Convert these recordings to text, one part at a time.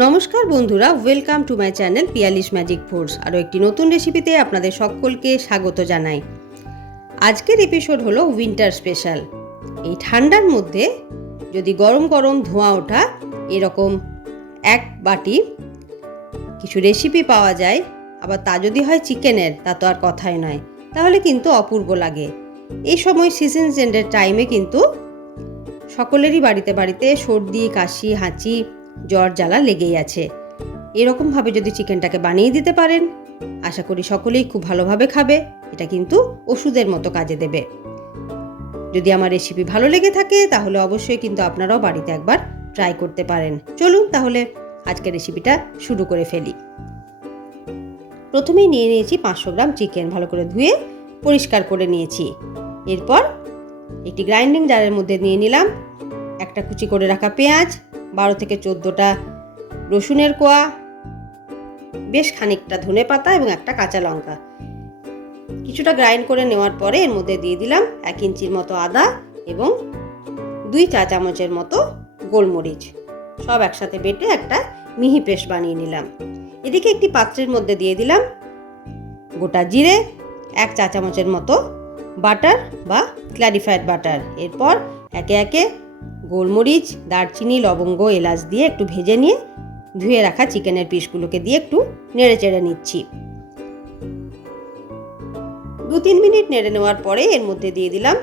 নমস্কার বন্ধুরা, welcome to my channel Piyali's magic foods. আরও একটি নতুন রেসিপিতে আপনাদের সকলকে স্বাগত জানাই। আজকের এপিসোড হলো উইন্টার স্পেশাল। এই ঠান্ডার মধ্যে যদি গরম গরম ধোঁয়া ওঠা এরকম এক বাটি কিছু রেসিপি পাওয়া যায়, আবার তা যদি হয় চিকেনের, তা তো আর কথাই নয়, তাহলে কিন্তু অপূর্ব লাগে। এই সময় সিজন চেঞ্জের টাইমে কিন্তু সকলেরই বাড়িতে বাড়িতে সর্দি, কাশি, হাঁচি, জ্বর জ্বালা লেগেই আছে। এরকমভাবে যদি চিকেনটাকে বানিয়ে দিতে পারেন, আশা করি সকলেই খুব ভালোভাবে খাবে। এটা কিন্তু ওষুধের মতো কাজে দেবে। যদি আমার রেসিপি ভালো লেগে থাকে তাহলে অবশ্যই কিন্তু আপনারাও বাড়িতে একবার ট্রাই করতে পারেন। চলুন তাহলে আজকের রেসিপিটা শুরু করে ফেলি। প্রথমেই নিয়ে নিয়েছি 500 গ্রাম চিকেন, ভালো করে ধুয়ে পরিষ্কার করে নিয়েছি। এরপর একটি গ্রাইন্ডিং জারের মধ্যে নিয়ে নিলাম একটা কুচি করে রাখা পেঁয়াজ, 12 থেকে 14টা রসুনের কোয়া, বেশ খানিকটা ধনে পাতা এবং একটা কাঁচা লঙ্কা। কিছুটা গ্রাইন্ড করে নেওয়ার পরে এর মধ্যে দিয়ে দিলাম 1 ইঞ্চির মতো আদা এবং 2 চা চামচের মতো গোলমরিচ। সব একসাথে বেটে একটা মিহি পেস্ট বানিয়ে নিলাম। এদিকে একটি পাত্রের মধ্যে দিয়ে দিলাম গোটা জিরে, 1 চা চামচের মতো বাটার বা ক্ল্যারিফাইড বাটার। এরপর একে একে গোলমরিচ, দারচিনি, লবঙ্গ, এলাচ দিয়ে একটু ভেজে নিয়ে ধুয়ে রাখা চিকেনের পিসগুলোকে দিয়ে একটু নেড়ে চেড়ে নিচ্ছি। 2-3 মিনিট নেড়ে নেওয়ার পরে এর মধ্যে দিয়ে দিলাম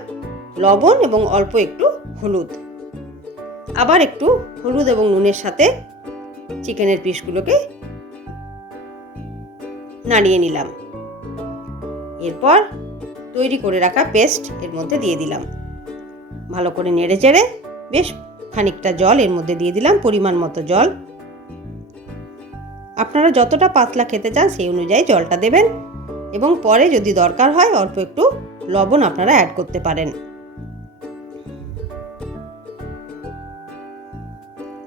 লবণ এবং অল্প একটু হলুদ। আবার একটু হলুদ এবং নুনের সাথে চিকেনের পিসগুলোকে নাড়িয়ে নিলাম। এরপর তৈরি করে রাখা পেস্ট এর মধ্যে দিয়ে দিলাম। ভালো করে নেড়ে চেড়ে বেশ খানিকটা জল এর মধ্যে দিয়ে দিলাম, পরিমাণ মতো জল। আপনারা যতটা পাতলা খেতে চান সেই অনুযায়ী জলটা দেবেন এবং পরে যদি দরকার হয় অল্প একটু লবণ আপনারা অ্যাড করতে পারেন।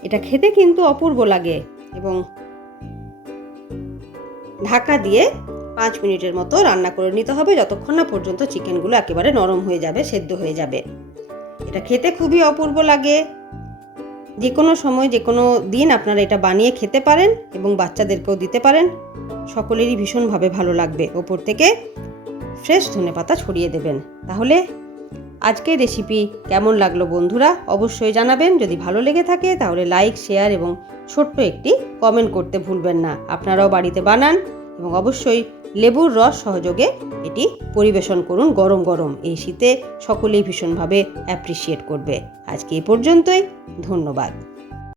এটা খেতে কিন্তু অপূর্ব লাগে এবং ঢাকা দিয়ে 5 মিনিটের মতো রান্না করে নিতে হবে, যতক্ষণ না পর্যন্ত চিকেনগুলো একেবারে নরম হয়ে যাবে, সেদ্ধ হয়ে যাবে। এটা খেতে খুবই অপূর্ব লাগে। যে কোনো সময় যে কোনো দিন আপনারা এটা বানিয়ে খেতে পারেন এবং বাচ্চাদেরকেও দিতে পারেন, সকলেরই ভীষণভাবে ভালো লাগবে। ওপর থেকে ফ্রেশ ধনেপাতা ছড়িয়ে দেবেন। তাহলে আজকের রেসিপি কেমন লাগলো বন্ধুরা অবশ্যই জানাবেন। যদি ভালো লেগে থাকে তাহলে লাইক, শেয়ার এবং ছোট্ট একটি কমেন্ট করতে ভুলবেন না। আপনারাও বাড়িতে বানান এবং অবশ্যই লেবুর রস সহযোগে এটি পরিবেশন করুন গরম গরম। এই শীতে সকলেই ভীষণভাবে অ্যাপ্রিসিয়েট করবে। আজকে এই পর্যন্তই, ধন্যবাদ।